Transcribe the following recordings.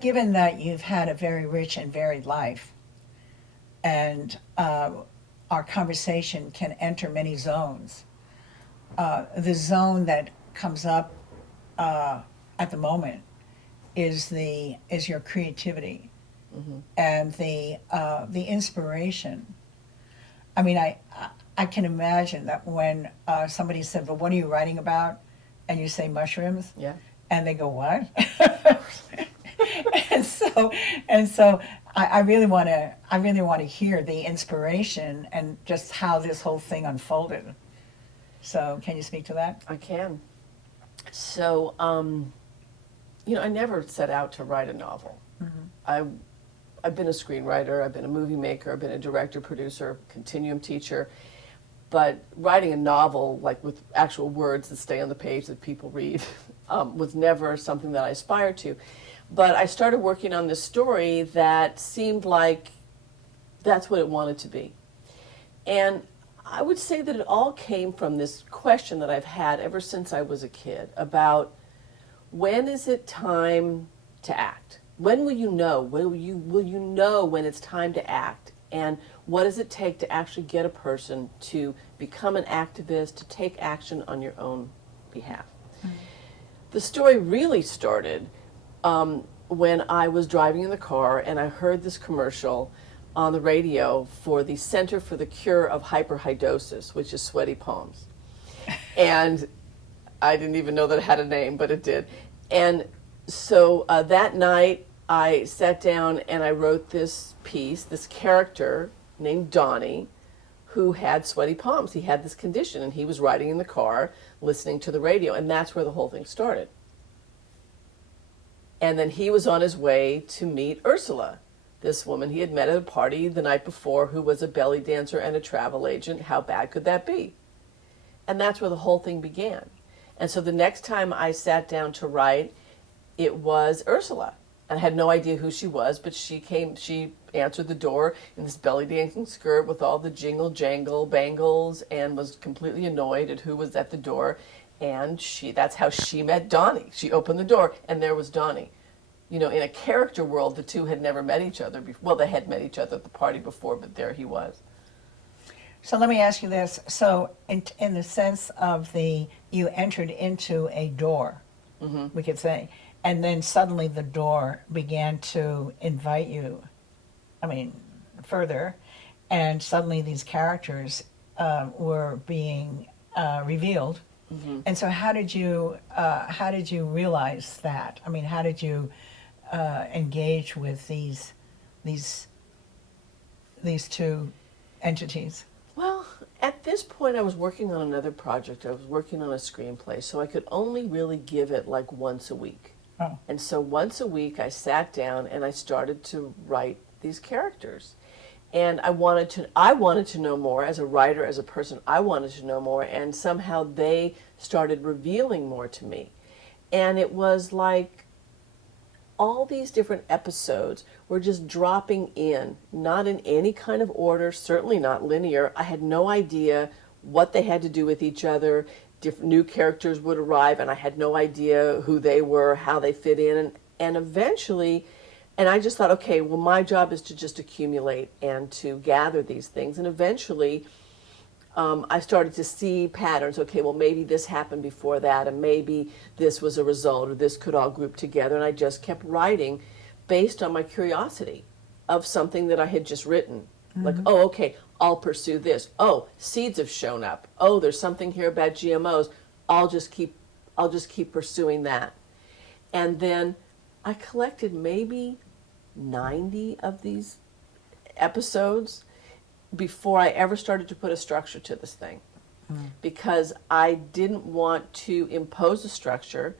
given that you've had a very rich and varied life, and our conversation can enter many zones, the zone that comes up at the moment is your creativity and the inspiration. I mean, I can imagine that when somebody said, "Well, what are you writing about?" and you say mushrooms, Yeah. and they go, "What?" and so and so I really want to hear the inspiration and just how this whole thing unfolded. So can you speak to that? I can. So, I never set out to write a novel. I've been a screenwriter, I've been a movie maker, I've been a director, producer, continuum teacher, but writing a novel, like with actual words that stay on the page that people read, was never something that I aspired to. But I started working on this story that seemed like that's what it wanted to be. And I would say that it all came from this question that I've had ever since I was a kid about when is it time to act? When will you know? Will you know when it's time to act? And what does it take to actually get a person to become an activist, to take action on your own behalf? Mm-hmm. The story really started when I was driving in the car and I heard this commercial on the radio for the Center for the Cure of Hyperhidrosis, which is sweaty palms. And I didn't even know that it had a name, but it did. And so that night I sat down and I wrote this piece, this character named Donnie, who had sweaty palms. He had this condition, and he was riding in the car listening to the radio, and that's where the whole thing started. And then he was on his way to meet Ursula, this woman he had met at a party the night before who was a belly dancer and a travel agent. How bad could that be? And that's where the whole thing began. And so the next time I sat down to write, it was Ursula. I had no idea who she was, but she answered the door in this belly dancing skirt with all the jingle jangle bangles and was completely annoyed at who was at the door. And that's how she met Donnie. She opened the door and there was Donnie. In a character world, the two had never met each other before. Well, they had met each other at the party before, but there he was. So let me ask you this. So in the sense of you entered into a door, we could say, and then suddenly the door began to invite you, further, and suddenly these characters were being revealed. Mm-hmm. And so how did you realize that? How did you engage with these two entities? Well, at this point I was working on another project. I was working on a screenplay, so I could only really give it like once a week. Oh. And so once a week I sat down and I started to write these characters. And I wanted to know more as a writer, as a person. I wanted to know more, and somehow they started revealing more to me. And it was like all these different episodes were just dropping in, not in any kind of order, certainly not linear. I had no idea what they had to do with each other. Different new characters would arrive, and I had no idea who they were, how they fit in. And eventually, and I just thought, okay, well, my job is to just accumulate and to gather these things. And eventually, I started to see patterns. Okay, well, maybe this happened before that, and maybe this was a result, or this could all group together. And I just kept writing based on my curiosity of something that I had just written. Mm-hmm. Like, oh, okay, I'll pursue this. Oh, seeds have shown up. Oh, there's something here about GMOs. I'll just keep pursuing that. And then I collected maybe 90 of these episodes before I ever started to put a structure to this thing. Because I didn't want to impose a structure,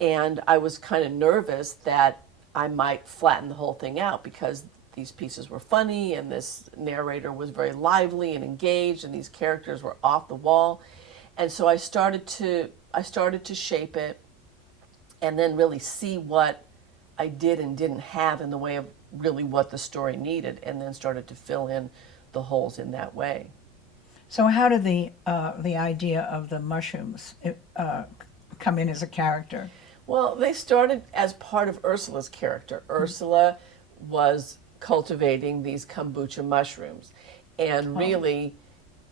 and I was kind of nervous that I might flatten the whole thing out because these pieces were funny and this narrator was very lively and engaged and these characters were off the wall. And so I started to shape it and then really see what I did and didn't have in the way of really what the story needed, and then started to fill in the holes in that way. So how did the idea of the mushrooms come in as a character? Well, they started as part of Ursula's character. Ursula was cultivating these kombucha mushrooms, and really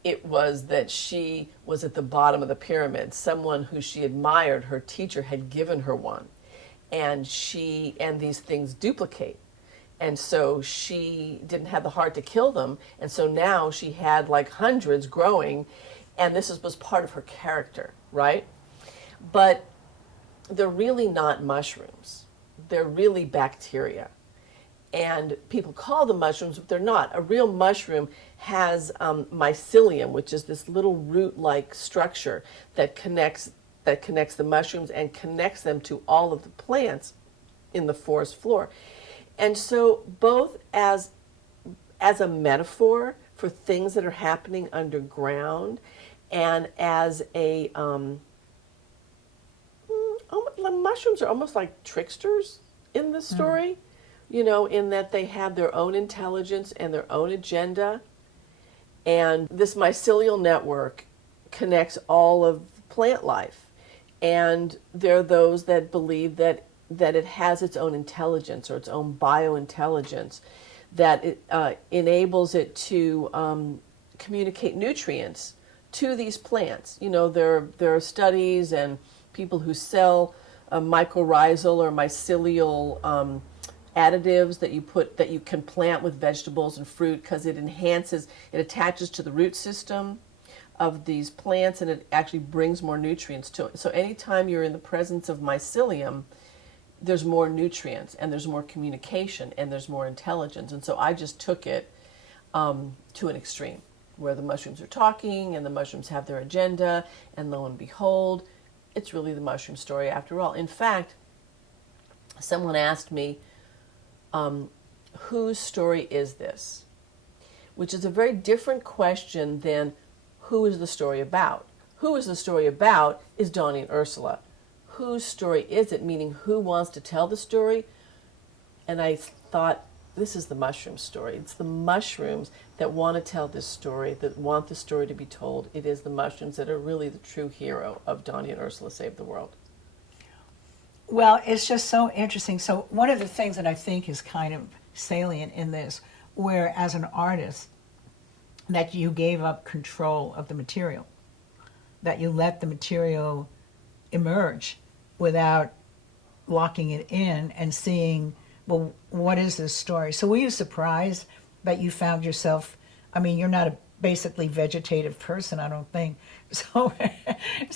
it was that she was at the bottom of the pyramid. Someone who she admired, her teacher, had given her one, and these things duplicate. And so she didn't have the heart to kill them, and so now she had like hundreds growing, and was part of her character, right? But they're really not mushrooms. They're really bacteria. And people call them mushrooms, but they're not. A real mushroom has mycelium, which is this little root-like structure that connects the mushrooms and connects them to all of the plants in the forest floor. And so both as a metaphor for things that are happening underground, and as a mushrooms are almost like tricksters in the story, in that they have their own intelligence and their own agenda. And this mycelial network connects all of plant life. And there are those that believe that it has its own intelligence or its own biointelligence, that it enables it to communicate nutrients to these plants. There are studies and people who sell mycorrhizal or mycelial additives that you can plant with vegetables and fruit, because it attaches to the root system of these plants, and it actually brings more nutrients to it. So anytime you're in the presence of mycelium, there's more nutrients, and there's more communication, and there's more intelligence. And so I just took it to an extreme, where the mushrooms are talking, and the mushrooms have their agenda, and lo and behold, it's really the mushroom story after all. In fact, someone asked me, whose story is this? Which is a very different question than who is the story about. Who is the story about is Donnie and Ursula. Whose story is it? Meaning, who wants to tell the story? And I thought, this is the mushroom story. It's the mushrooms that want to tell this story, that want the story to be told. It is the mushrooms that are really the true hero of Donnie and Ursula Save the World. Well, it's just so interesting. So one of the things that I think is kind of salient in this, where as an artist, that you gave up control of the material, that you let the material emerge without locking it in and seeing, well, what is this story? So were you surprised that you found yourself, you're not a basically vegetative person, I don't think. So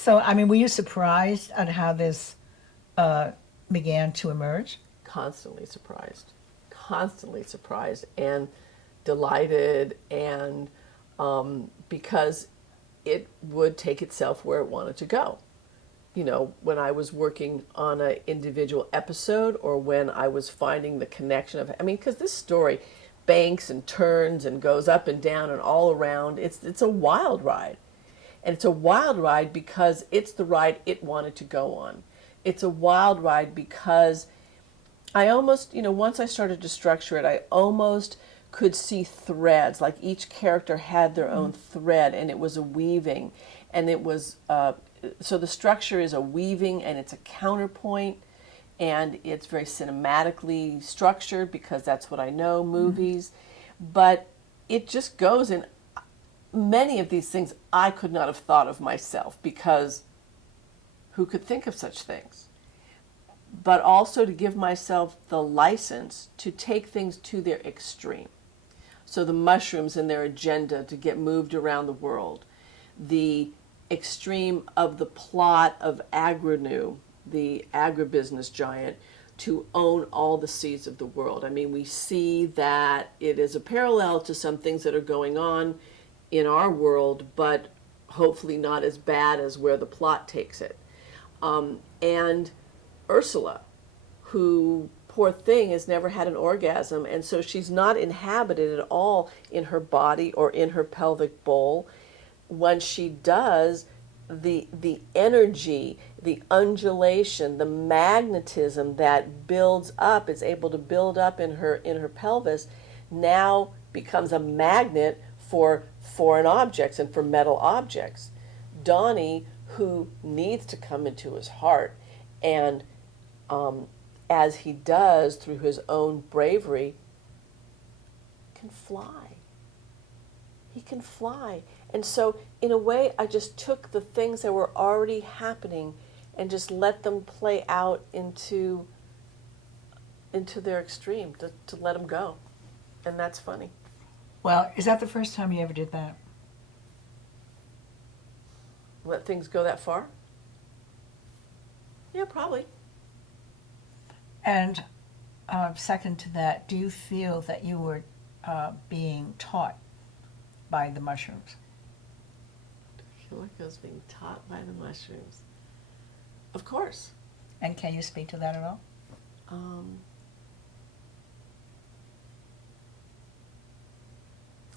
were you surprised at how this began to emerge? Constantly surprised and delighted, and because it would take itself where it wanted to go. When I was working on an individual episode, or when I was finding the connection of, because this story banks and turns and goes up and down and all around. It's a wild ride. And it's a wild ride because it's the ride it wanted to go on. It's a wild ride because I almost, once I started to structure it, I almost could see threads, like each character had their own thread, and it was a weaving. And it was, so the structure is a weaving, and it's a counterpoint, and it's very cinematically structured because that's what I know, movies. But it just goes in. Many of these things I could not have thought of myself, because who could think of such things? But also to give myself the license to take things to their extreme. So the mushrooms and their agenda to get moved around the world. The extreme of the plot of Agrinew, the agribusiness giant, to own all the seas of the world. We see that it is a parallel to some things that are going on in our world, but hopefully not as bad as where the plot takes it. And Ursula, who, poor thing, has never had an orgasm, and so she's not inhabited at all in her body or in her pelvic bowl. When she does, the energy, the undulation, the magnetism that builds up, is able to build up in her pelvis, now becomes a magnet for foreign objects and for metal objects. Donnie, who needs to come into his heart and as he does through his own bravery, can fly. He can fly. And so, in a way, I just took the things that were already happening and just let them play out into their extreme, to let them go. And that's funny. Well, is that the first time you ever did that? Let things go that far? Yeah, probably. And second to that, do you feel that you were being taught by the mushrooms? I feel like I was being taught by the mushrooms. Of course. And can you speak to that at all?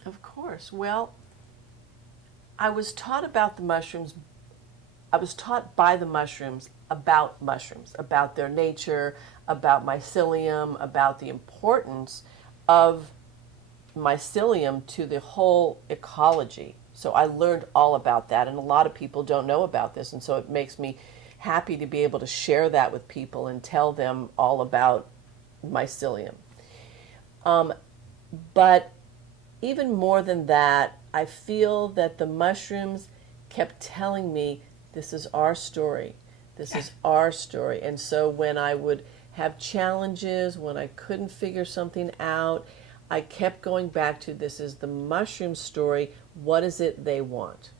Of course. Well, I was taught about the mushrooms. I was taught by the mushrooms, about their nature, about mycelium, about the importance of mycelium to the whole ecology. So I learned all about that, and a lot of people don't know about this, and so it makes me happy to be able to share that with people and tell them all about mycelium. But even more than that, I feel that the mushrooms kept telling me, this is our story. This is our story. And so when I would have challenges, when I couldn't figure something out, I kept going back to, this is the mushroom story. What is it they want?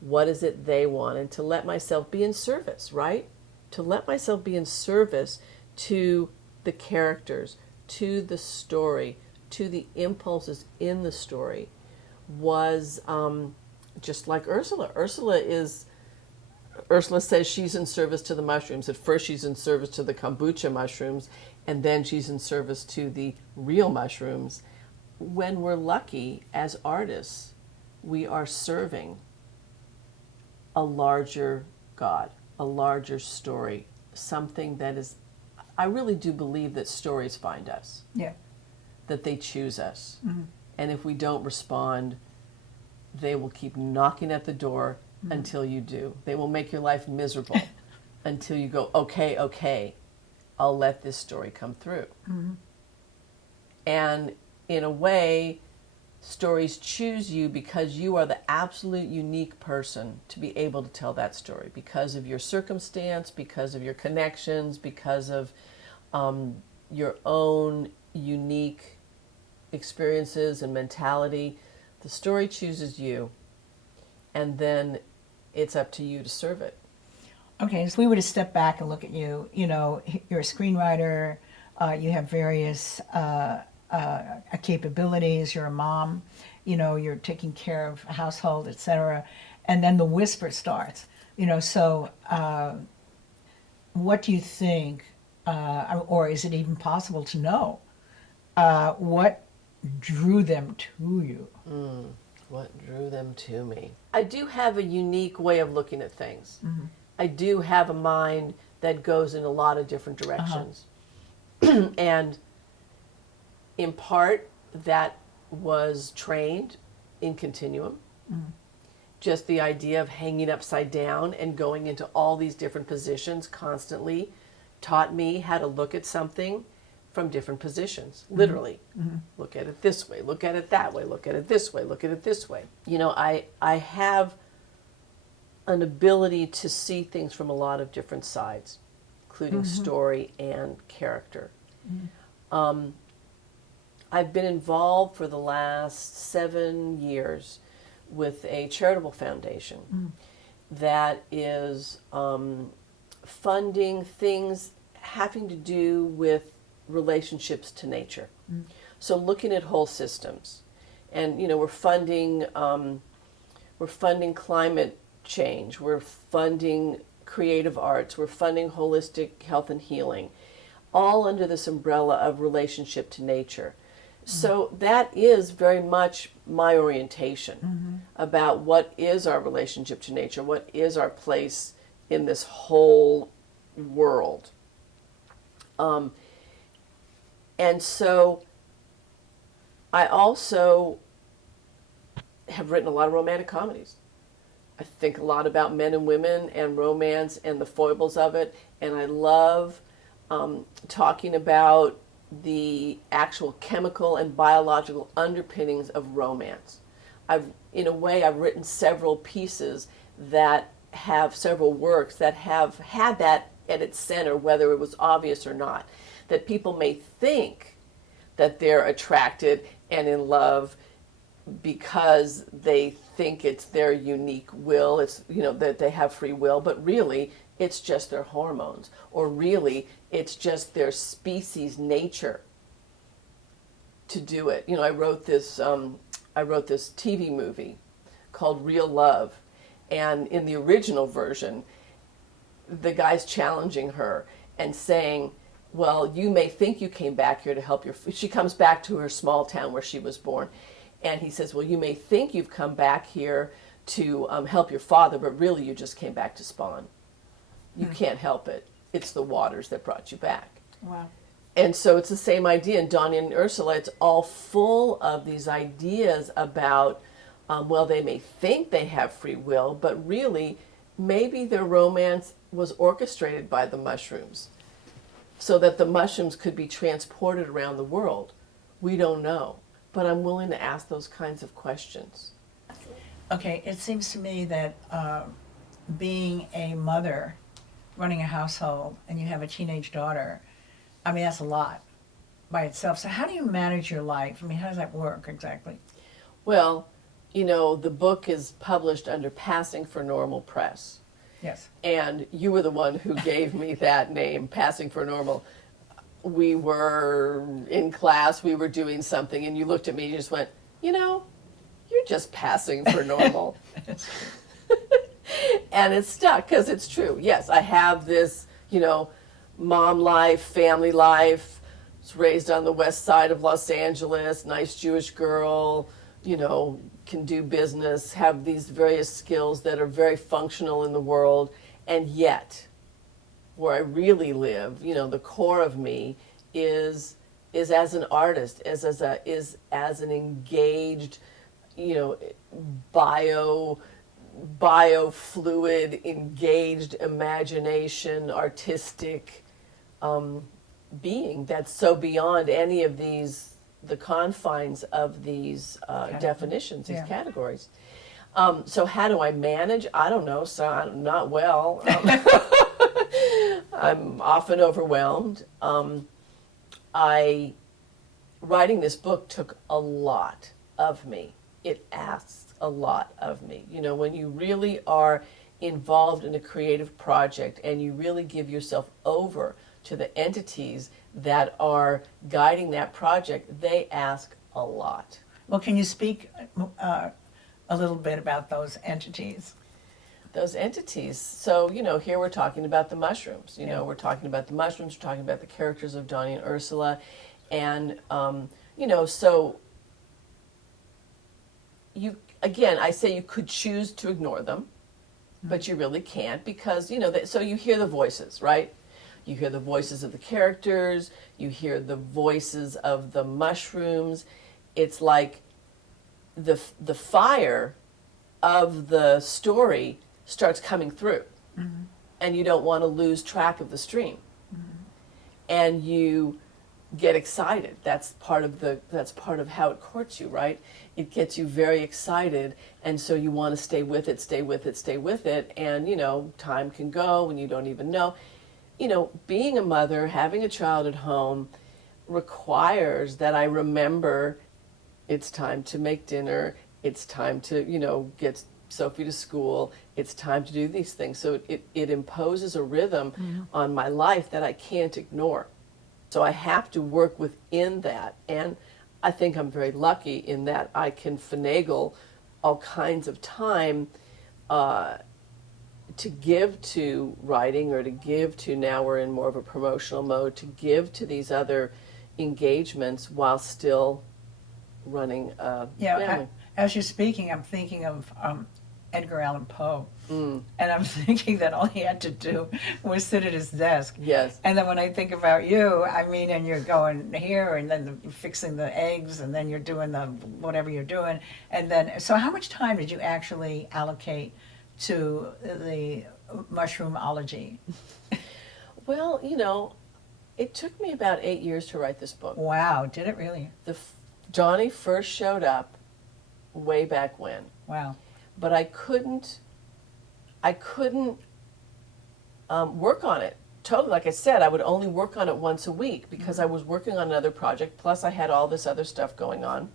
What is it they want? And to let myself be in service, right? To let myself be in service to the characters, to the story, to the impulses in the story was just like Ursula. Ursula says she's in service to the mushrooms. At first she's in service to the kombucha mushrooms, and then she's in service to the real mushrooms. When we're lucky as artists, we are serving a larger God, a larger story, something that is, I really do believe that stories find us. Yeah. That they choose us. Mm-hmm. And if we don't respond, they will keep knocking at the door until you do. They will make your life miserable until you go, okay, I'll let this story come through. Mm-hmm. And in a way, stories choose you because you are the absolute unique person to be able to tell that story, because of your circumstance, because of your connections, because of your own unique experiences and mentality. The story chooses you, and then it's up to you to serve it. Okay, so if we were to step back and look at you, you're a screenwriter, you have various capabilities, you're a mom, you're taking care of a household, etc. And then the whisper starts, so what do you think, or is it even possible to know, what drew them to you? What drew them to me? I do have a unique way of looking at things. Mm-hmm. I do have a mind that goes in a lot of different directions. And in part, that was trained in Continuum. Mm-hmm. Just the idea of hanging upside down and going into all these different positions constantly taught me how to look at something from different positions, literally. Mm-hmm. Look at it this way, look at it that way, look at it this way, look at it this way. I have an ability to see things from a lot of different sides, including story and character. I've been involved for the last 7 years with a charitable foundation that is funding things having to do with relationships to nature. So looking at whole systems, and we're funding climate change, we're funding creative arts, we're funding holistic health and healing, all under this umbrella of relationship to nature. So that is very much my orientation about what is our relationship to nature, what is our place in this whole world. And so I also have written a lot of romantic comedies. I think a lot about men and women and romance and the foibles of it, and I love talking about the actual chemical and biological underpinnings of romance. In a way, I've written several pieces that have several works that have had that at its center, whether it was obvious or not. That people may think that they're attracted and in love because they think it's their unique will, it's, that they have free will, but really it's just their hormones, or really it's just their species nature to do it. I wrote this TV movie called Real Love, and in the original version, the guy's challenging her and saying, well, you may think you came back here to help she comes back to her small town where she was born. And he says, well, you may think you've come back here to help your father, but really you just came back to spawn. You can't help it. It's the waters that brought you back. Wow. And so it's the same idea in Donnie and Ursula. It's all full of these ideas about, well, they may think they have free will, but really maybe their romance was orchestrated by the mushrooms so that the mushrooms could be transported around the world. We don't know. But I'm willing to ask those kinds of questions. Okay, it seems to me that being a mother, running a household, and you have a teenage daughter, I mean, that's a lot by itself. So how do you manage your life? I mean, how does that work exactly? Well, the book is published under Passing for Normal Press. Yes. And you were the one who gave me that name, Passing for Normal. We were in class, we were doing something, and you looked at me and you just went, you're just passing for normal. And it stuck, because it's true. Yes, I have this, mom life, family life. I was raised on the west side of Los Angeles, nice Jewish girl, can do business, have these various skills that are very functional in the world, and yet where I really live, the core of me is as an artist, is as an engaged, biofluid, engaged imagination, artistic being that's so beyond any of the confines of these definitions, these categories. So how do I manage? I don't know. So I'm not well. I'm often overwhelmed. Writing this book took a lot of me. It asks a lot of me. When you really are involved in a creative project and you really give yourself over to the entities that are guiding that project, they ask a lot. Well, can you speak a little bit about those entities? Those entities. So, here we're talking about the mushrooms. We're talking about the mushrooms, we're talking about the characters of Donnie and Ursula. And, so I say you could choose to ignore them, but you really can't because, so you hear the voices, right? You hear the voices of the characters, you hear the voices of the mushrooms. It's like the fire of the story starts coming through, and you don't want to lose track of the stream, and you get excited. That's part of how it courts you, right? It gets you very excited, and so you want to stay with it, and time can go and you don't even know. Being a mother, having a child at home requires that I remember it's time to make dinner, it's time to, get Sophie to school, it's time to do these things. So it imposes a rhythm on my life that I can't ignore. So I have to work within that. And I think I'm very lucky in that I can finagle all kinds of time to give to writing, or to give to, now we're in more of a promotional mode, to give to these other engagements while still running a family. As you're speaking, I'm thinking of Edgar Allan Poe. And I'm thinking that all he had to do was sit at his desk. Yes. And then when I think about you, I mean, and you're going here, and then you're fixing the eggs, and then you're doing the whatever you're doing. And then, so how much time did you actually allocate to the mushroomology? Well, it took me about 8 years to write this book. Wow, did it really? Johnny first showed up way back when. Wow. But I couldn't work on it. Totally, like I said, I would only work on it once a week because I was working on another project, plus I had all this other stuff going on.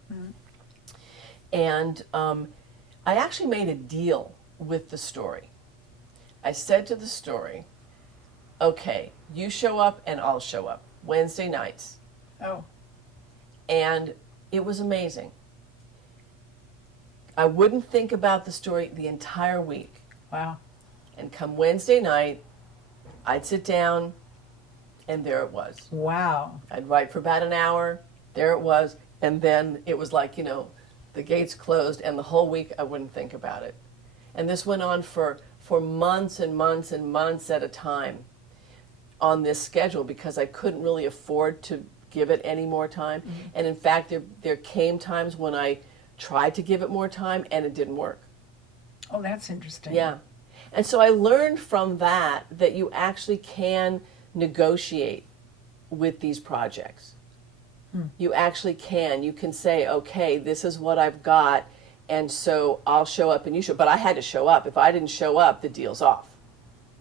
And I actually made a deal with the story. I said to the story, okay, you show up and I'll show up Wednesday nights. Oh. And it was amazing. I wouldn't think about the story the entire week. Wow. And come Wednesday night, I'd sit down, and there it was. Wow. I'd write for about an hour, there it was, and then it was like, the gates closed, and the whole week I wouldn't think about it. And this went on for months and months and months at a time on this schedule because I couldn't really afford to give it any more time. And in fact, there came times when I tried to give it more time, and it didn't work. Oh, that's interesting. Yeah. And so I learned from that you actually can negotiate with these projects. You actually can. You can say, okay, this is what I've got, and so I'll show up and you show. But I had to show up. If I didn't show up, the deal's off.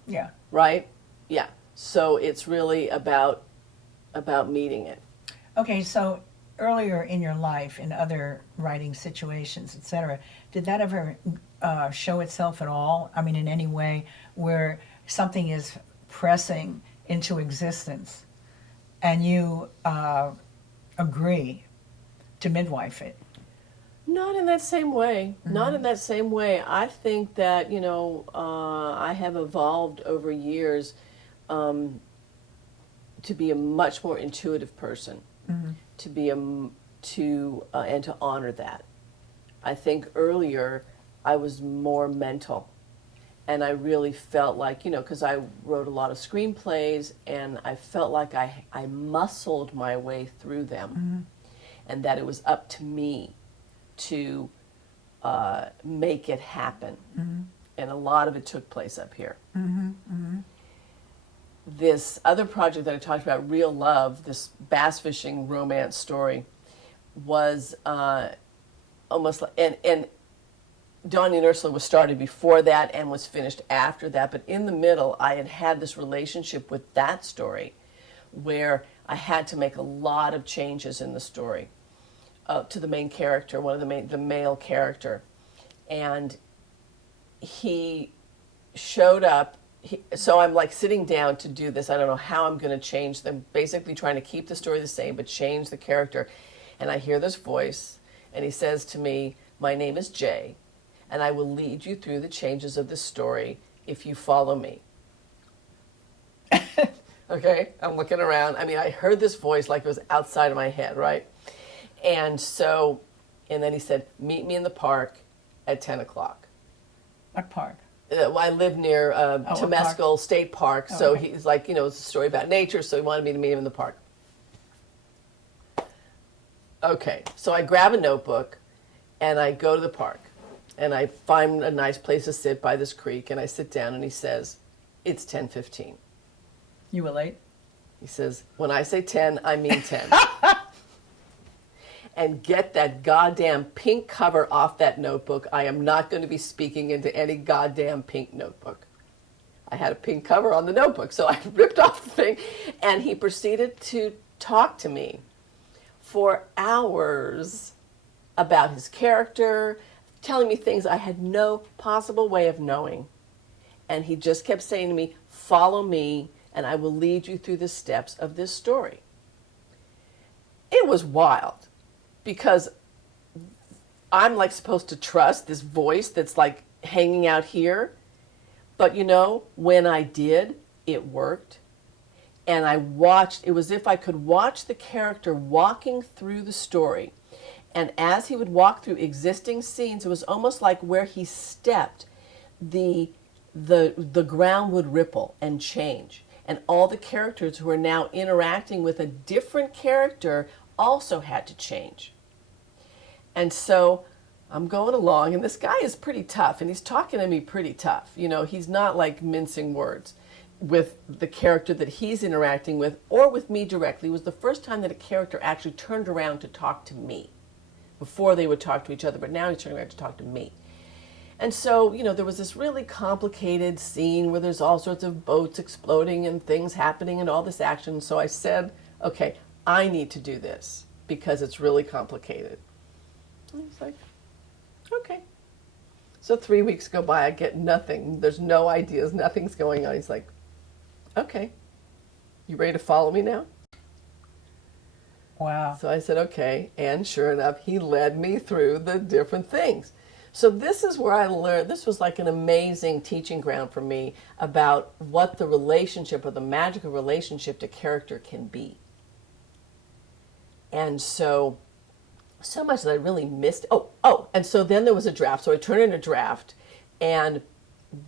Yeah. Right? Yeah. So it's really about meeting it. Okay, so earlier in your life, in other writing situations, etc., did that ever show itself at all? I mean, in any way where something is pressing into existence and you agree to midwife it? Not in that same way. Not in that same way. I think that, I have evolved over years to be a much more intuitive person, to be and to honor that. I think earlier I was more mental, and I really felt like, because I wrote a lot of screenplays, and I felt like I muscled my way through them, and that it was up to me to make it happen. And a lot of it took place up here. This other project that I talked about, Real Love, this bass fishing romance story, was almost like, and Donnie and Ursula was started before that and was finished after that, but in the middle I had this relationship with that story where I had to make a lot of changes in the story to the main character, the male character, and he showed up. So I'm like sitting down to do this. I don't know how I'm going to change them, basically trying to keep the story the same but change the character. And I hear this voice, and he says to me, "My name is Jay, and I will lead you through the changes of this story if you follow me." Okay, I'm looking around. I mean, I heard this voice like it was outside of my head, right? And then he said, "Meet me in the park at 10 o'clock. What park? I live near Temescal State Park, so okay. he's like, it's a story about nature, so he wanted me to meet him in the park. Okay, so I grab a notebook, and I go to the park, and I find a nice place to sit by this creek, and I sit down, and he says, "It's 10:15. You were late? He says, "When I say 10, I mean 10. And get that goddamn pink cover off that notebook. I am not going to be speaking into any goddamn pink notebook." I had a pink cover on the notebook, so I ripped off the thing, and he proceeded to talk to me for hours about his character, telling me things I had no possible way of knowing. And he just kept saying to me, "Follow me, and I will lead you through the steps of this story." It was wild, because I'm like supposed to trust this voice that's like hanging out here. But when I did, it worked. And I watched, it was as if I could watch the character walking through the story. And as he would walk through existing scenes, it was almost like where he stepped, the ground would ripple and change. And all the characters who are now interacting with a different character also had to change. And so I'm going along, and this guy is pretty tough, and he's talking to me pretty tough. You know, he's not like mincing words with the character that he's interacting with or with me directly. It was the first time that a character actually turned around to talk to me. Before they would talk to each other, but now he's turning around to talk to me. And so, you know, there was this really complicated scene where there's all sorts of boats exploding and things happening and all this action. So I said, okay, I need to do this because it's really complicated. And he's like, okay. So 3 weeks go by, I get nothing. There's no ideas, nothing's going on. He's like, okay, you ready to follow me now? Wow. So I said, okay. And sure enough, he led me through the different things. So this is where I learned, this was like an amazing teaching ground for me about what the relationship or the magical relationship to character can be. And so much that I really missed. And so then there was a draft. So I turned in a draft, and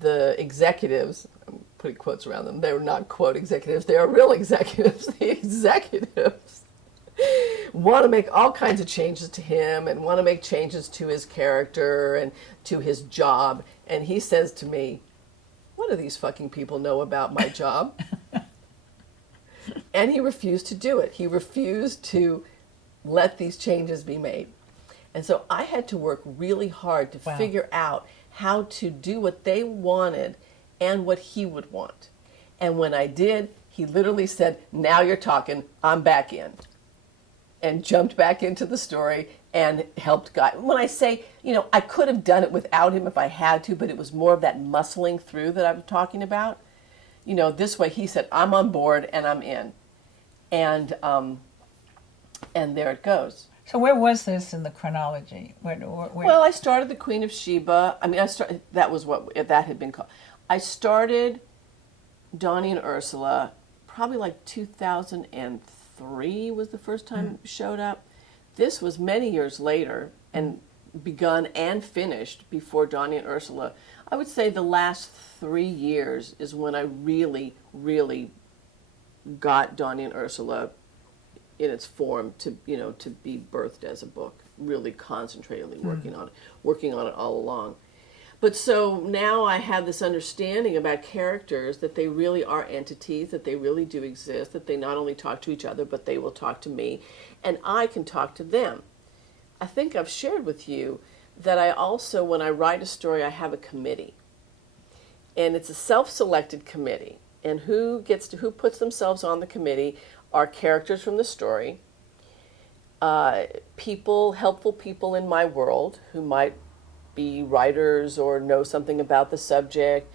the executives, I'm putting quotes around them, they were not quote executives, they are real executives. The executives want to make all kinds of changes to him and want to make changes to his character and to his job. And he says to me, what do these fucking people know about my job? And he refused to do it. He refused to let these changes be made. And so I had to work really hard to figure out how to do what they wanted and what he would want. And when I did, he literally said, now you're talking, I'm back in. And jumped back into the story and helped guide. When I say, you know, I could have done it without him if I had to, but it was more of that muscling through that I'm talking about. You know, this way he said, I'm on board and I'm in. And there it goes. So where was this in the chronology? Where? Well, I started the Queen of Sheba. I mean, that was what that had been called. I started Donnie and Ursula probably like 2003 was the first time it showed up. This was many years later and begun and finished before Donnie and Ursula. I would say the last 3 years is when I really, really got Donnie and Ursula in its form to be birthed as a book, really concentratedly working on it all along. But so now I have this understanding about characters, that they really are entities, that they really do exist, that they not only talk to each other, but they will talk to me, and I can talk to them. I think I've shared with you that I also, when I write a story, I have a committee. And it's a self-selected committee. And who puts themselves on the committee are characters from the story, helpful people in my world who might be writers or know something about the subject,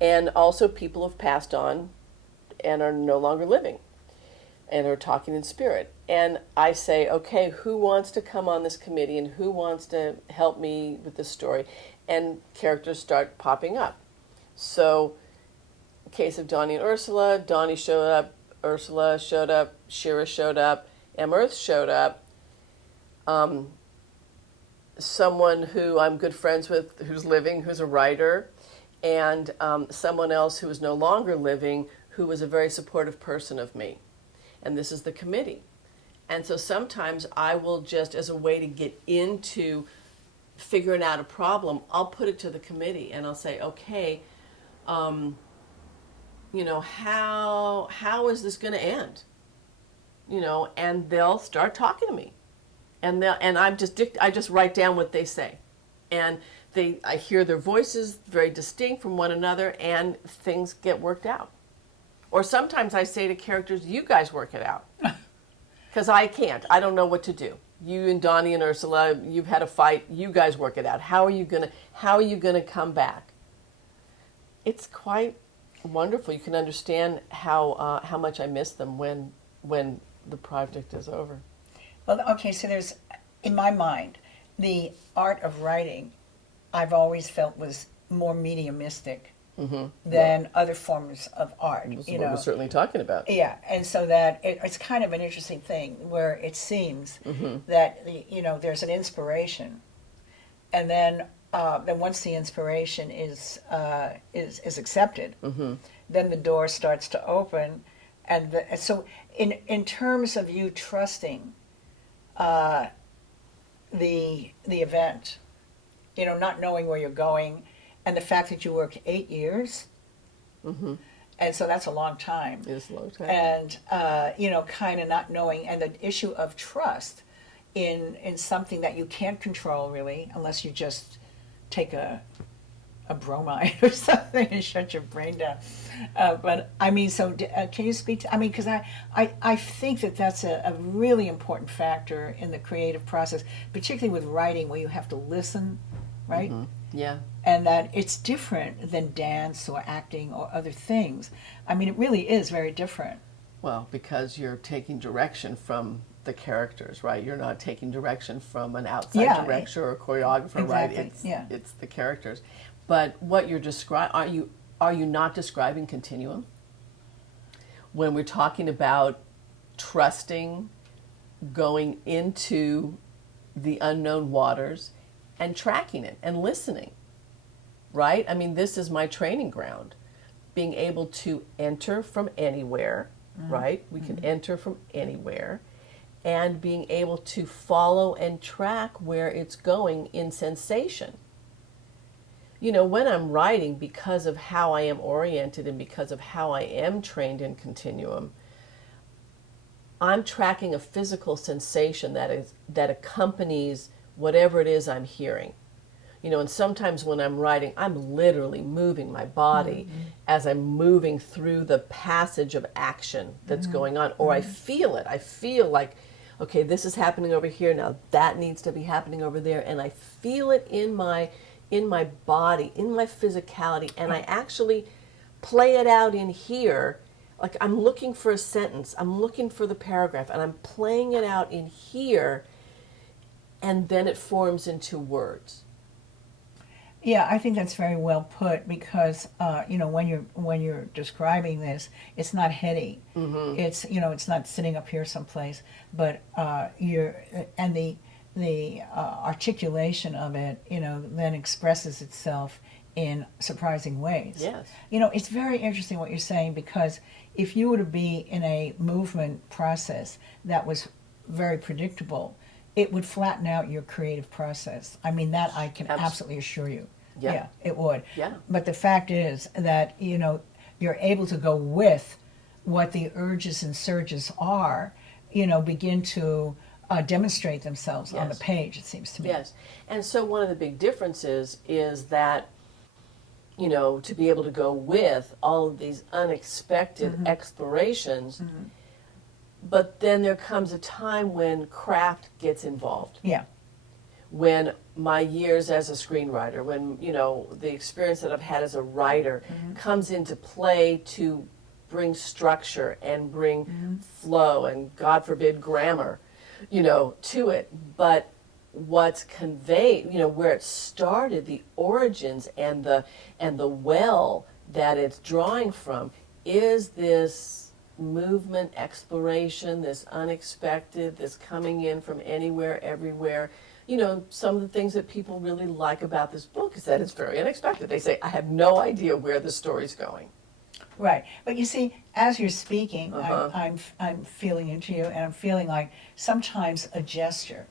and also people who've passed on and are no longer living and are talking in spirit. And I say, okay, who wants to come on this committee and who wants to help me with this story? And characters start popping up. So, in the case of Donnie and Ursula, Donnie showed up, Ursula showed up, Shira showed up, Earth showed up. Someone who I'm good friends with, who's living, who's a writer, and someone else who is no longer living, who was a very supportive person of me. And this is the committee. And so sometimes I will just, as a way to get into figuring out a problem, I'll put it to the committee and I'll say, okay, how is this going to end? And they'll start talking to me. And I just write down what they say. And I hear their voices very distinct from one another, and things get worked out. Or sometimes I say to characters, you guys work it out. Because I can't. I don't know what to do. You and Donnie and Ursula, you've had a fight. You guys work it out. How are you gonna come back? It's quite wonderful. You can understand how much I miss them when the project is over. Well, okay, so there's, in my mind, the art of writing, I've always felt was more mediumistic than other forms of art. That's what we're certainly talking about. Yeah, and so that it's kind of an interesting thing where it seems that there's an inspiration, and then once the inspiration is accepted, then the door starts to open, and so in terms of you trusting the event not knowing where you're going, and the fact that you worked 8 years, and so that's a long time. It's a long time. And kind of not knowing, and the issue of trust in something that you can't control really, unless you just take a bromide or something and shut your brain down. But I mean, so can you speak to, because I think that that's a really important factor in the creative process, particularly with writing where you have to listen, right? Yeah. And that it's different than dance or acting or other things. I mean, it really is very different. Well, because you're taking direction from the characters, right? You're not taking direction from an outside director or choreographer, exactly. right? It's the characters. But what you're describing, are you not describing Continuum? When we're talking about trusting, going into the unknown waters and tracking it and listening, right? I mean, this is my training ground. Being able to enter from anywhere, right? We can enter from anywhere, and being able to follow and track where it's going in sensation. When I'm writing, because of how I am oriented and because of how I am trained in Continuum, I'm tracking a physical sensation that accompanies whatever it is I'm hearing. And sometimes when I'm writing, I'm literally moving my body as I'm moving through the passage of action that's going on, or I feel it. I feel like, okay, this is happening over here, now that needs to be happening over there, and I feel it in my body, in my physicality, and I actually play it out in here. Like I'm looking for a sentence, I'm looking for the paragraph, and I'm playing it out in here, and then it forms into words. Yeah, I think that's very well put because when you're describing this, it's not heady. It's it's not sitting up here someplace, but the articulation of it, then expresses itself in surprising ways. Yes. It's very interesting what you're saying, because if you were to be in a movement process that was very predictable, it would flatten out your creative process. I mean, that I can absolutely assure you. Yeah. It would. Yeah. But the fact is that, you're able to go with what the urges and surges are, begin to demonstrate themselves on the page, it seems to me. Yes. And so one of the big differences is that, to be able to go with all of these unexpected explorations, but then there comes a time when craft gets involved. Yeah. When my years as a screenwriter, when, the experience that I've had as a writer comes into play to bring structure and bring flow and, God forbid, grammar, to it. But what's conveyed, where it started, the origins and the well that it's drawing from is this movement, exploration, this unexpected, this coming in from anywhere, everywhere. Some of the things that people really like about this book is that it's very unexpected. They say, I have no idea where the story's going. Right. But you see, as you're speaking, I'm feeling into you, and I'm feeling like sometimes a gesture,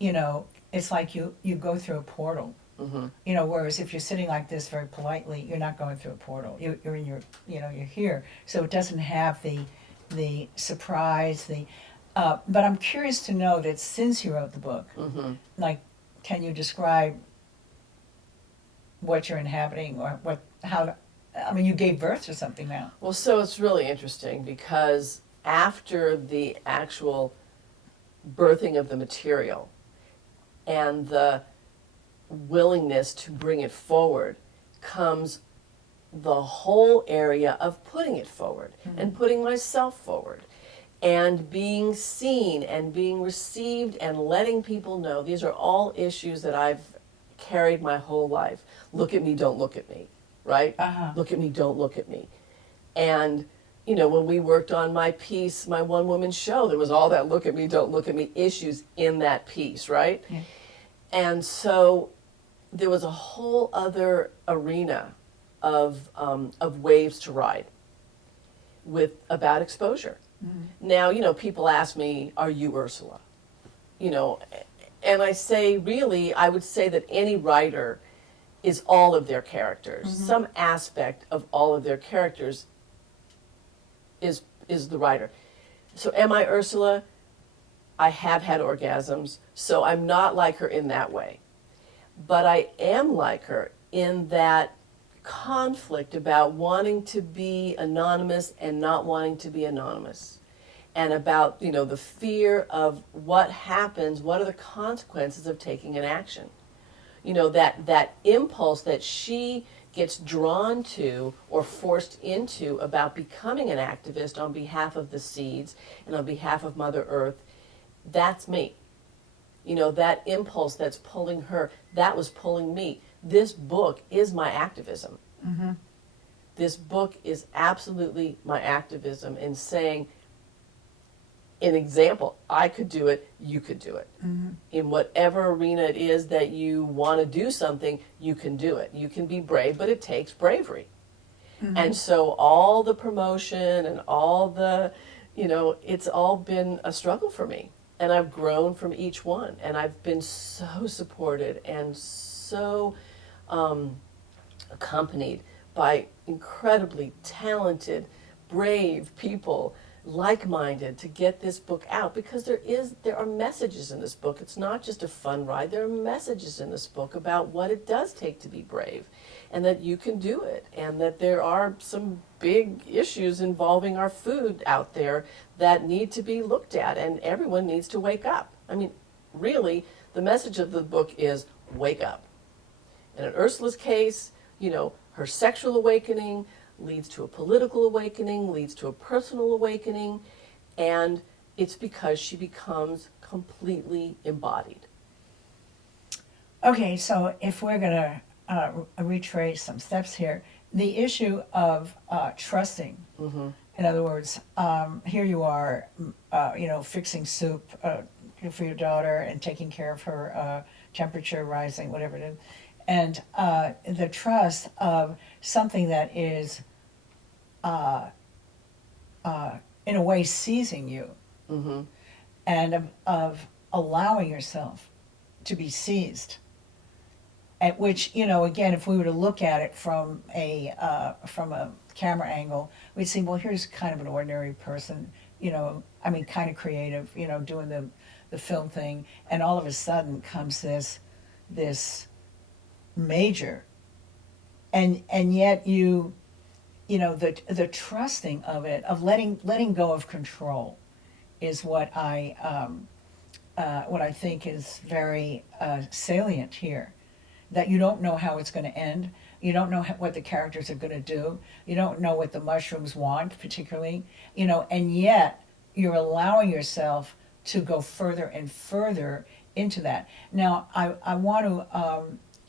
it's like you go through a portal. Whereas if you're sitting like this very politely, you're not going through a portal. You're in your, you're here. So it doesn't have the surprise, but I'm curious to know that since you wrote the book, like, can you describe what you're inhabiting or you gave birth to something now. Well, so it's really interesting because after the actual birthing of the material and the willingness to bring it forward comes the whole area of putting it forward and putting myself forward and being seen and being received and letting people know. These are all issues that I've carried my whole life. Look at me, don't look at me, right? Look at me, don't look at me. And, when we worked on my piece, my one-woman show, there was all that look at me, don't look at me issues in that piece, right? Yeah. And so there was a whole other arena of waves to ride about exposure. Now, people ask me, are you Ursula? And I say, really, I would say that any writer is all of their characters. Some aspect of all of their characters is the writer. So am I Ursula? I have had orgasms, so I'm not like her in that way. But I am like her in that conflict about wanting to be anonymous and not wanting to be anonymous. And about, the fear of what happens, what are the consequences of taking an action. That impulse that she gets drawn to or forced into about becoming an activist on behalf of the seeds and on behalf of Mother Earth, that's me. That impulse that's pulling her, that was pulling me. This book is my activism. Mm-hmm. This book is absolutely my activism in saying, an example, I could do it, you could do it. Mm-hmm. In whatever arena it is that you want to do something, you can do it. You can be brave, but it takes bravery. Mm-hmm. And so all the promotion and all the, it's all been a struggle for me. And I've grown from each one. And I've been so supported and so accompanied by incredibly talented, brave people, like-minded, to get this book out, because there are messages in this book. It's not just a fun ride. There are messages in this book about what it does take to be brave, and that you can do it, and that there are some big issues involving our food out there that need to be looked at, and everyone needs to wake up. I mean, really, the message of the book is wake up. And in Ursula's case, her sexual awakening leads to a political awakening, leads to a personal awakening, and it's because she becomes completely embodied. Okay, so if we're going to retrace some steps here, the issue of trusting. Mm-hmm. In other words, here you are, fixing soup for your daughter and taking care of her temperature rising, whatever it is, and the trust of something that is, in a way, seizing you, Mm-hmm. and of allowing yourself to be seized. At which, again, if we were to look at it from a camera angle, we'd see, well, here's kind of an ordinary person, kind of creative, doing the film thing, and all of a sudden comes this major, and yet the trusting of it, of letting go of control, is what I think is very salient here. That you don't know how it's going to end. You don't know what the characters are going to do. You don't know what the mushrooms want, particularly, and yet you're allowing yourself to go further and further into that. Now, I want to,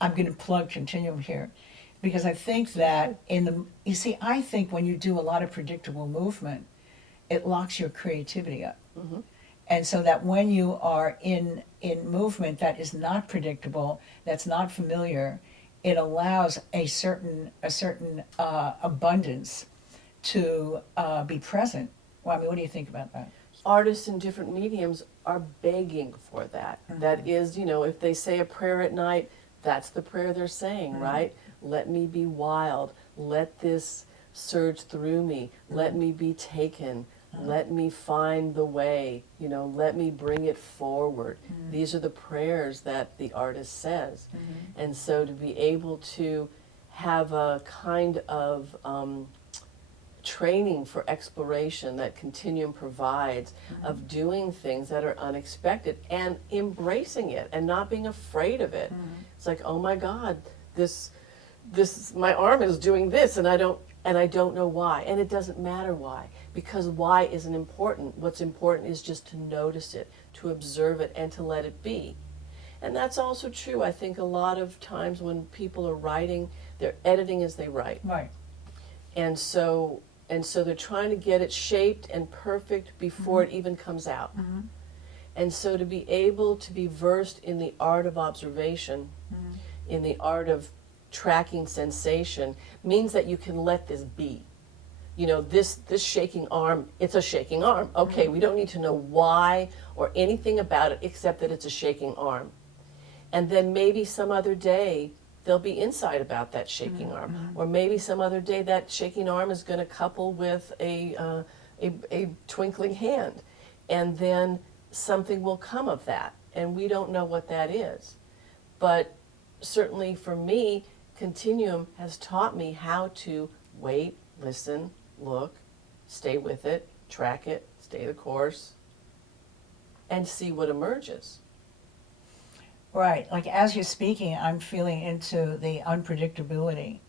I'm going to plug Continuum here, because I think that I think when you do a lot of predictable movement, it locks your creativity up. Mm-hmm. And so that when you are in movement that is not predictable, that's not familiar, it allows a certain abundance to be present. Well, what do you think about that? Artists in different mediums are begging for that. Mm-hmm. That is, if they say a prayer at night, that's the prayer they're saying, mm-hmm. right? Let me be wild. Let this surge through me. Mm-hmm. Let me be taken. Let me find the way, let me bring it forward. Mm-hmm. These are the prayers that the artist says. Mm-hmm. And so to be able to have a kind of training for exploration that Continuum provides, mm-hmm. of doing things that are unexpected and embracing it and not being afraid of it. Mm-hmm. It's like, oh my God, this my arm is doing this and I don't know why. And it doesn't matter why. Because why isn't important. What's important is just to notice it, to observe it, and to let it be. And that's also true, I think, a lot of times when people are writing, they're editing as they write. Right. And so they're trying to get it shaped and perfect before mm-hmm. it even comes out. Mm-hmm. And so to be able to be versed in the art of observation, mm-hmm. in the art of tracking sensation, means that you can let this be. this shaking arm, it's a shaking arm. Okay, we don't need to know why or anything about it except that it's a shaking arm. And then maybe some other day there'll be insight about that shaking arm, or maybe some other day that shaking arm is going to couple with a twinkling hand, and then something will come of that, and we don't know what that is. But certainly for me, Continuum has taught me how to wait, listen, look, stay with it, track it, stay the course, and see what emerges. Right. Like as you're speaking, I'm feeling into the unpredictability.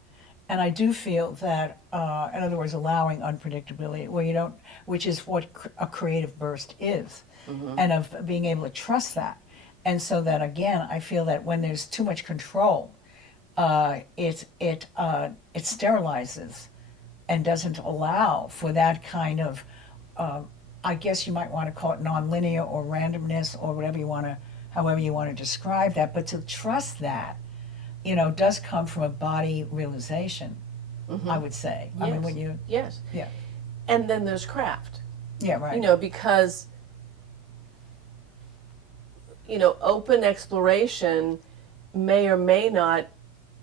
And I do feel that, in other words, allowing unpredictability, where you don't, which is what a creative burst is, and of being able to trust that. And so that again, I feel that when there's too much control, it sterilizes and doesn't allow for that kind of, I guess you might want to call it nonlinear or randomness or whatever you want to, however you want to describe that. But to trust that, does come from a body realization, I would say. Yes. I mean, when you, Yes. yeah, And then there's craft. yeah, right. Because open exploration may or may not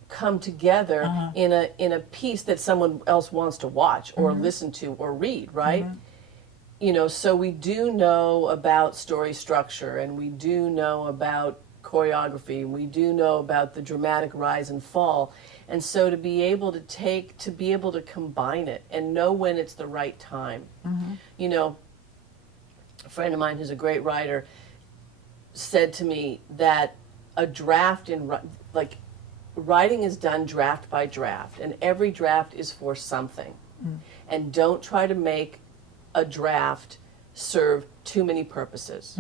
come together in a piece that someone else wants to watch or listen to or read, right? So we do know about story structure, and we do know about choreography, and we do know about the dramatic rise and fall. And so to be able to combine it and know when it's the right time. A friend of mine who's a great writer said to me that a draft writing is done draft by draft, and every draft is for something. And don't try to make a draft serve too many purposes.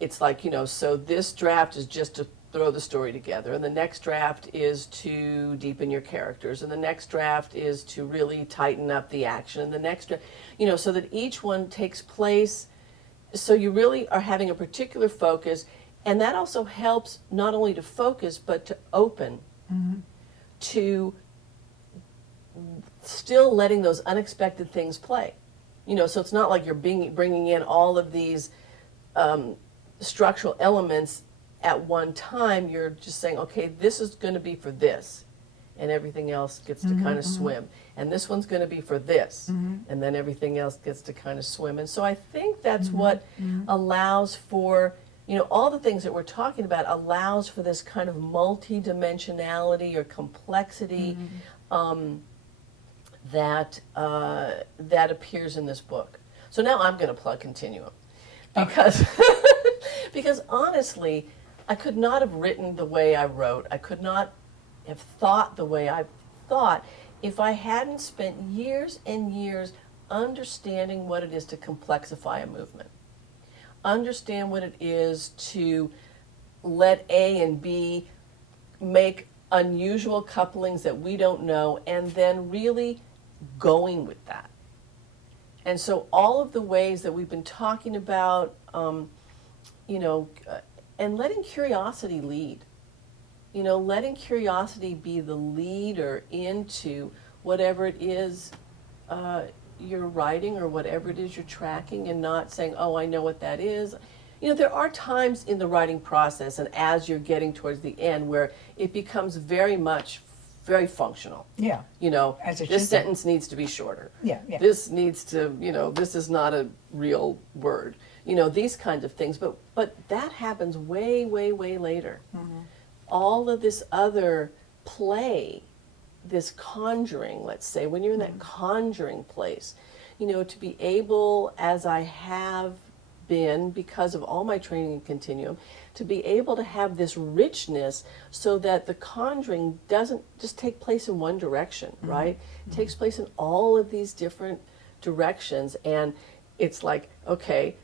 It's like, so this draft is just to throw the story together, and the next draft is to deepen your characters, and the next draft is to really tighten up the action, and the next draft, so that each one takes place, so you really are having a particular focus, and that also helps not only to focus, but to open, to still letting those unexpected things play. So it's not like you're bringing in all of these structural elements at one time. You're just saying, okay, this is going to be for this, and everything else gets to kind of swim. And this one's going to be for this, and then everything else gets to kind of swim. And so I think that's what allows for, all the things that we're talking about allows for this kind of multi-dimensionality or complexity that appears in this book. So now I'm going to plug Continuum, because because honestly, I could not have written the way I wrote. I could not have thought the way I thought if I hadn't spent years and years understanding what it is to complexify a movement. Understand what it is to let A and B make unusual couplings that we don't know, and then really going with that. And so all of the ways that we've been talking about, and letting curiosity lead. Letting curiosity be the leader into whatever it is you're writing or whatever it is you're tracking, and not saying, oh, I know what that is. There are times in the writing process and as you're getting towards the end where it becomes very functional. Yeah. As it This should sentence needs to be shorter. Yeah. This needs to, this is not a real word. These kinds of things. But that happens way, way, way later. All of this other play, this conjuring, let's say, when you're in that conjuring place, to be able, as I have been because of all my training in Continuum, to be able to have this richness so that the conjuring doesn't just take place in one direction, right? It takes place in all of these different directions, and it's like, okay,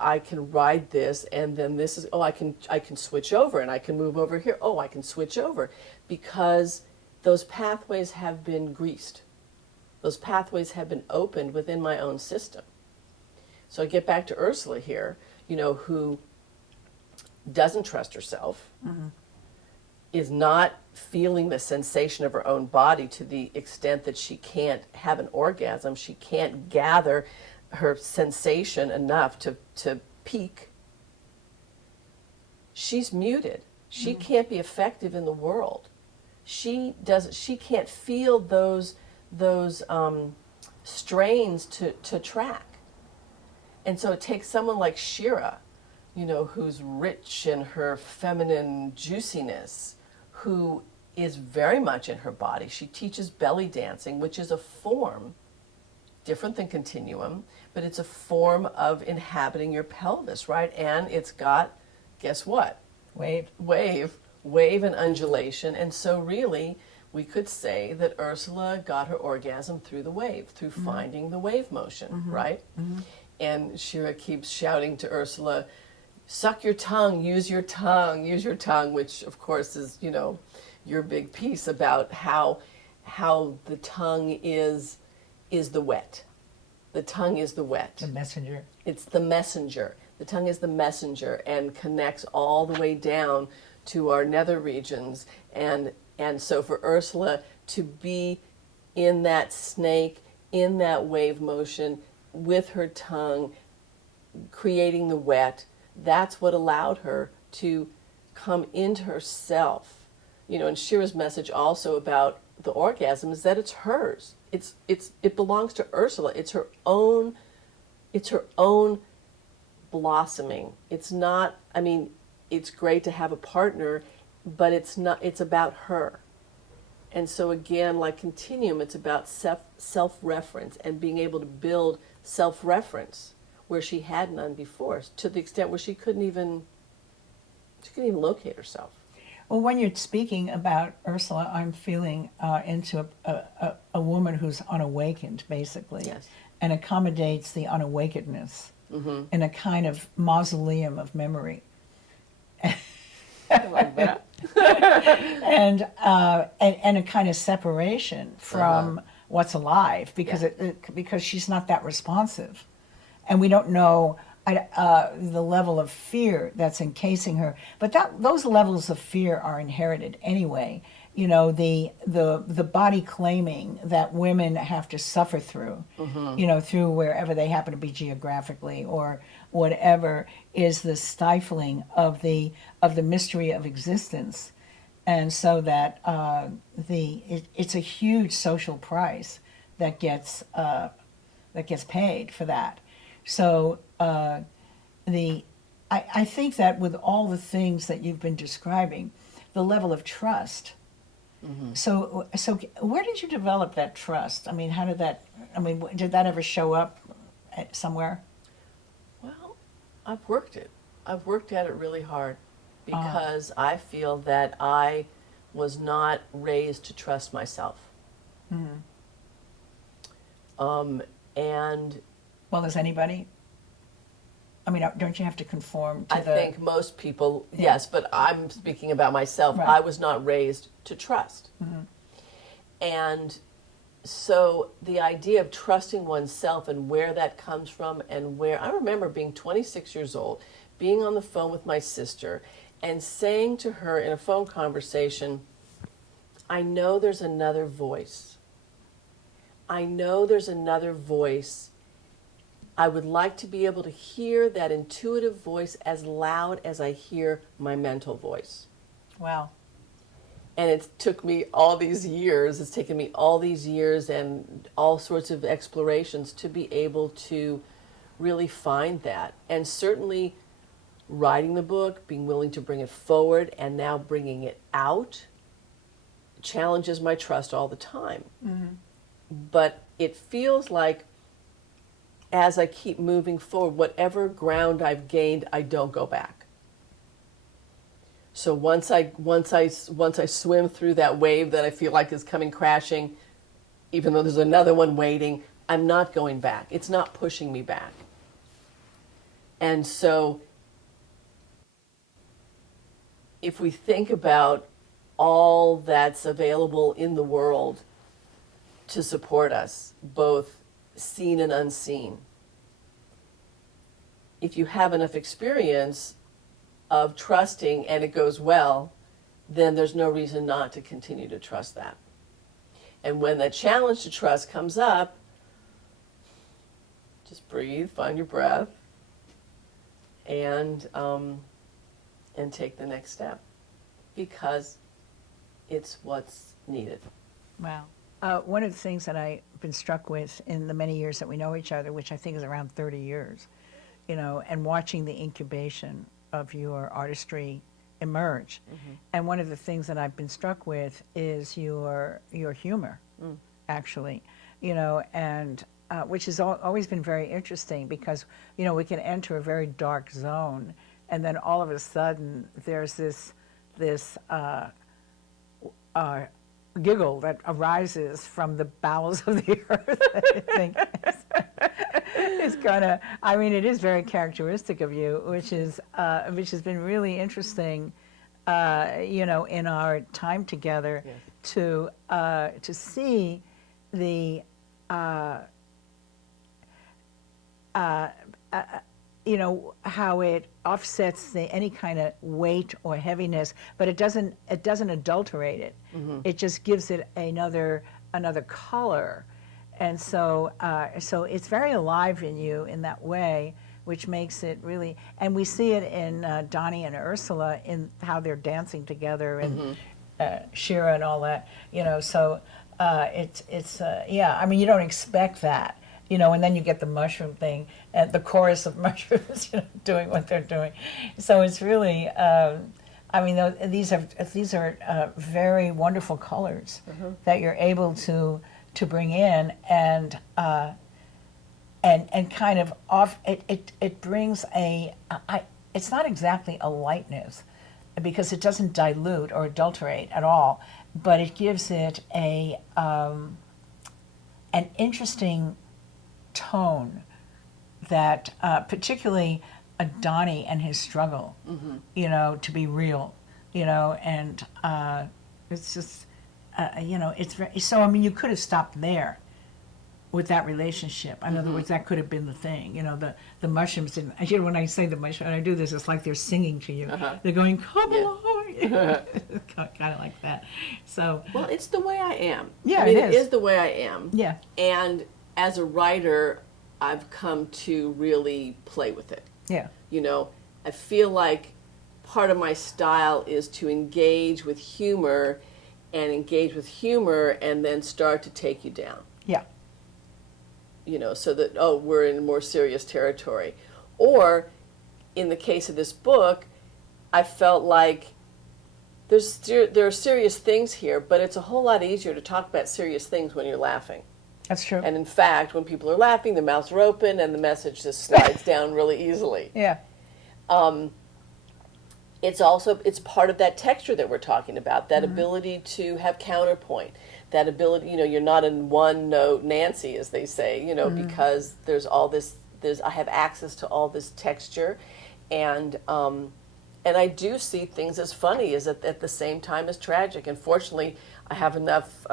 I can ride this, and then this is, I can switch over, and I can move over here. Oh, I can switch over, because those pathways have been greased. Those pathways have been opened within my own system. So I get back to Ursula here, who doesn't trust herself, is not feeling the sensation of her own body to the extent that she can't have an orgasm, she can't gather her sensation enough to peak, she's muted. She can't be effective in the world. She can't feel those strains to track. And so it takes someone like Shira, who's rich in her feminine juiciness, who is very much in her body. She teaches belly dancing, which is a form, different than Continuum, but it's a form of inhabiting your pelvis, right? And it's got, guess what? Wave and undulation. And so really, we could say that Ursula got her orgasm through the wave, through finding the wave motion, right? And Shira keeps shouting to Ursula, suck your tongue, use your tongue, which of course is, your big piece about how the tongue is the wet. The tongue is the wet. The messenger. It's the messenger. The tongue is the messenger and connects all the way down to our nether regions. And so for Ursula to be in that snake, in that wave motion, with her tongue, creating the wet, that's what allowed her to come into herself. And Shira's message also about the orgasm is that it's hers. It belongs to Ursula. It's her own blossoming. It's not, it's great to have a partner, but it's about her. And so again, like Continuum, it's about self-reference and being able to build self-reference where she had none before, to the extent where she couldn't even locate herself. Well, when you're speaking about Ursula, I'm feeling into a woman who's unawakened, basically, Yes. and accommodates the unawakenedness in a kind of mausoleum of memory. I like that. and a kind of separation from what's alive, because because she's not that responsive, and we don't know the level of fear that's encasing her. But those levels of fear are inherited anyway. The body claiming that women have to suffer through, through wherever they happen to be geographically or whatever, is the stifling of the mystery of existence. And so that it's a huge social price that gets paid for that. So I think that with all the things that you've been describing, the level of trust. So where did you develop that trust? How did that? Did that ever show up somewhere? Well, I've worked at it really hard because I feel that I was not raised to trust myself. And well, is anybody? Don't you have to conform to I think most people, yes, but I'm speaking about myself. Right. I was not raised to trust. And so the idea of trusting oneself and where that comes from, and I remember being 26 years old, being on the phone with my sister and saying to her in a phone conversation, I know there's another voice. I know there's another voice. I would like to be able to hear that intuitive voice as loud as I hear my mental voice. Wow. And it took me all these years, it's taken me all these years and all sorts of explorations to be able to really find that. And certainly writing the book, being willing to bring it forward, and now bringing it out challenges my trust all the time. But it feels like as I keep moving forward, whatever ground I've gained, I don't go back. So once I swim through that wave that I feel like is coming crashing, even though there's another one waiting, I'm not going back. It's not pushing me back. And so if we think about all that's available in the world to support us, both seen and unseen, if you have enough experience of trusting and it goes well, then there's no reason not to continue to trust that. And when that challenge to trust comes up, just breathe, find your breath, and take the next step, because it's what's needed. Wow. One of the things that I've been struck with in the many years that we know each other, which I think is around 30 years, and watching the incubation of your artistry emerge. Mm-hmm. And one of the things that I've been struck with is your humor, actually, and which has always been very interesting, because, we can enter a very dark zone, and then all of a sudden there's this giggle that arises from the bowels of the earth. I think it's it is very characteristic of you, which has been really interesting, in our time together. Yes. To see the how it offsets any kind of weight or heaviness, but it doesn't adulterate it. Mm-hmm. It just gives it another color, and so it's very alive in you in that way, which makes it really. And we see it in Donnie and Ursula, in how they're dancing together, and Shira and all that. So it's you don't expect that. And then you get the mushroom thing, and the chorus of mushrooms, doing what they're doing. So it's really, these are very wonderful colors that you're able to bring in, and kind of off. It brings it's not exactly a lightness, because it doesn't dilute or adulterate at all, but it gives it an interesting tone that particularly Donnie and his struggle, to be real, and it's just, it's very, so, you could have stopped there with that relationship. In other words, that could have been the thing, the mushrooms didn't, when I say the mushroom, and I do this, it's like they're singing to you. They're going, come along. Kind of like that. So. Well, it's the way I am. Yeah, it is the way I am. Yeah. And as a writer, I've come to really play with it. Yeah. I feel like part of my style is to engage with humor and then start to take you down. Yeah. So that, we're in more serious territory. Or, in the case of this book, I felt like there are serious things here, but it's a whole lot easier to talk about serious things when you're laughing. That's true. And in fact, when people are laughing, their mouths are open, and the message just slides down really easily. Yeah. It's part of that texture that we're talking about, that ability to have counterpoint, that ability, you're not in one note Nancy, as they say, because there's all this, I have access to all this texture, and I do see things as funny as at the same time as tragic. And fortunately, I have enough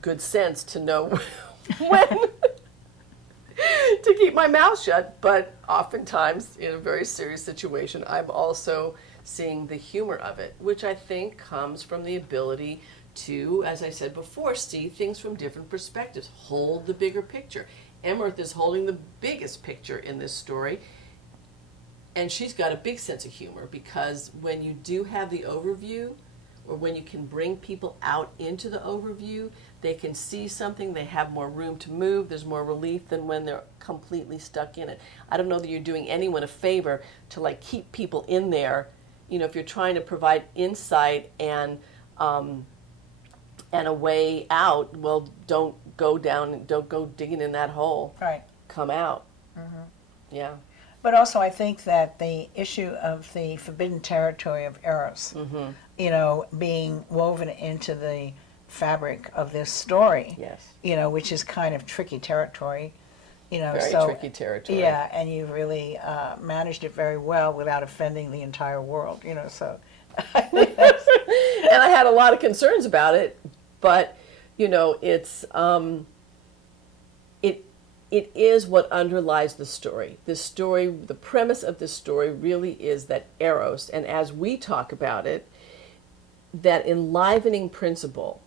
good sense to know when to keep my mouth shut. But oftentimes, in a very serious situation, I'm also seeing the humor of it, which I think comes from the ability to, as I said before, see things from different perspectives, hold the bigger picture. Emmerth is holding the biggest picture in this story. And she's got a big sense of humor, because when you do have the overview, or when you can bring people out into the overview, they can see something, they have more room to move, there's more relief than when they're completely stuck in it. I don't know that you're doing anyone a favor to keep people in there, if you're trying to provide insight and a way out. Well, don't go digging in that hole. Right. Come out. Yeah. But also, I think that the issue of the forbidden territory of Eros, being woven into the fabric of this story, yes, which is kind of tricky territory, very tricky territory. Yeah, and you really managed it very well without offending the entire world, so. And I had a lot of concerns about it, but it's it is what underlies the story. This story, the premise of this story really is that Eros, and as we talk about it, that enlivening principle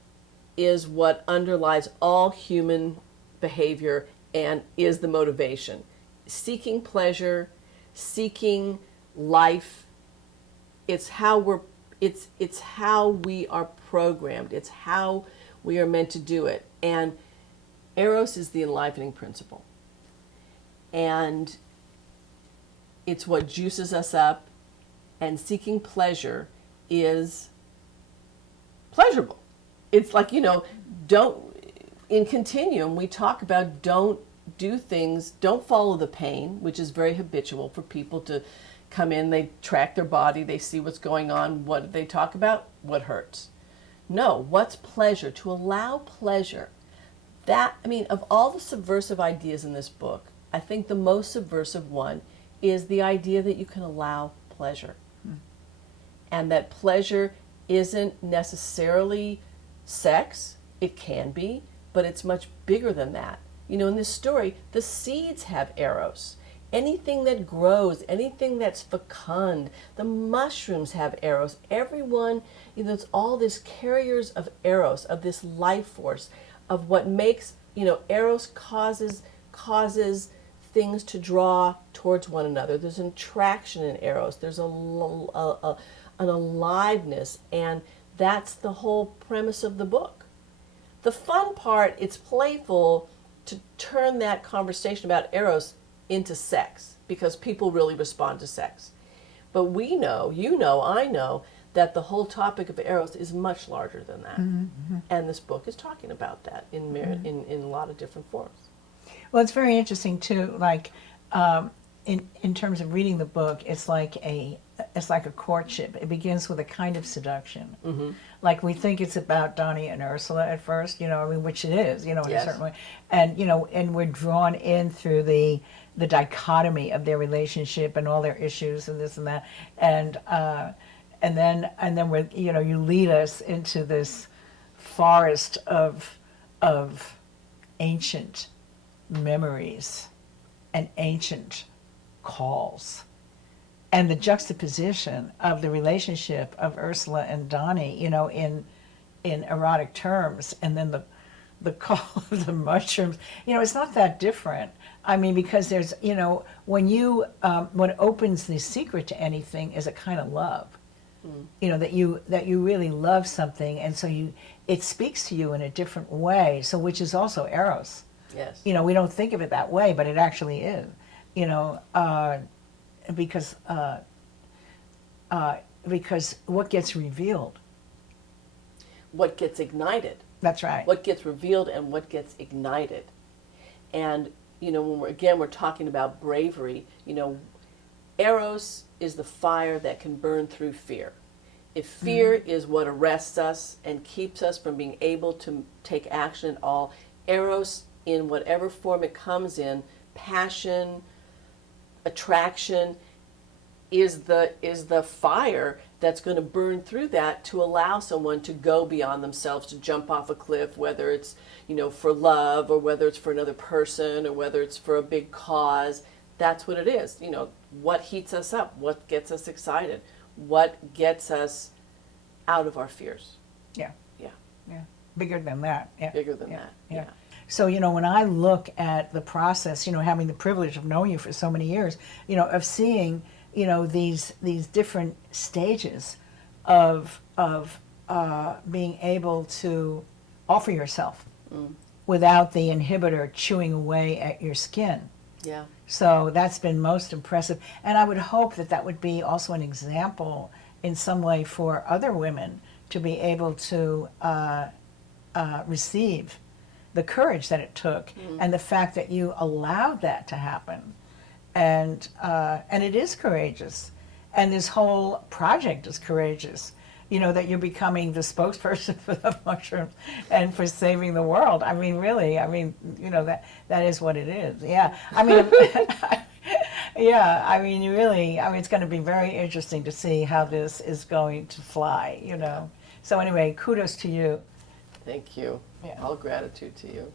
is what underlies all human behavior and is the motivation. Seeking pleasure, seeking life, it's how we are programmed. It's how we are meant to do it. And Eros is the enlivening principle. And it's what juices us up, and seeking pleasure is pleasurable. It's like, in Continuum, we talk about don't do things, don't follow the pain, which is very habitual for people to come in, they track their body, they see what's going on, what do they talk about? What hurts. No, what's pleasure? To allow pleasure. Of all the subversive ideas in this book, I think the most subversive one is the idea that you can allow pleasure. And that pleasure isn't necessarily sex. It can be, but it's much bigger than that. In this story, the seeds have Eros. Anything that grows, anything that's fecund, the mushrooms have Eros. Everyone, it's all this carriers of Eros, of this life force, of what makes, Eros causes things to draw towards one another. There's an attraction in Eros. There's an aliveness, and that's the whole premise of the book. The fun part, it's playful to turn that conversation about Eros into sex, because people really respond to sex. But we know, I know, that the whole topic of Eros is much larger than that. Mm-hmm. And this book is talking about that in a lot of different forms. Well, it's very interesting too. Like, in terms of reading the book, it's like a courtship. It begins with a kind of seduction. Mm-hmm. Like, we think it's about Donnie and Ursula at first, which it is, in yes. a certain way, and and we're drawn in through the dichotomy of their relationship and all their issues and this and that, and then we're you lead us into this forest of ancient memories and ancient calls, and the juxtaposition of the relationship of Ursula and Donnie, in erotic terms, and then the call of the mushrooms, it's not that different. Because there's, what opens the secret to anything is a kind of love. That you really love something, and so it speaks to you in a different way. So, which is also Eros. Yes. We don't think of it that way, but it actually is. Because what ggets revealed. What gets ignited. That's right. What gets revealed and what gets ignited. And, when we're talking about bravery, Eros is the fire that can burn through fear. If fear is what arrests us and keeps us from being able to take action at all, Eros, in whatever form it comes in, passion, attraction, is the fire that's going to burn through that to allow someone to go beyond themselves, to jump off a cliff, whether it's, for love, or whether it's for another person, or whether it's for a big cause. That's what it is. What heats us up, what gets us excited, what gets us out of our fears. Yeah. Yeah. Yeah. Bigger than that. Yeah. Bigger than that. Yeah. So, when I look at the process, having the privilege of knowing you for so many years, of seeing, these different stages of being able to offer yourself without the inhibitor chewing away at your skin. Yeah. So that's been most impressive. And I would hope that would be also an example in some way for other women to be able to receive the courage that it took and the fact that you allowed that to happen. And it is courageous. And this whole project is courageous. That you're becoming the spokesperson for the mushrooms and for saving the world. Really, that is what it is. Yeah. Yeah, you really, it's going to be very interesting to see how this is going to fly, So anyway, kudos to you. Thank you. Yeah. All gratitude to you.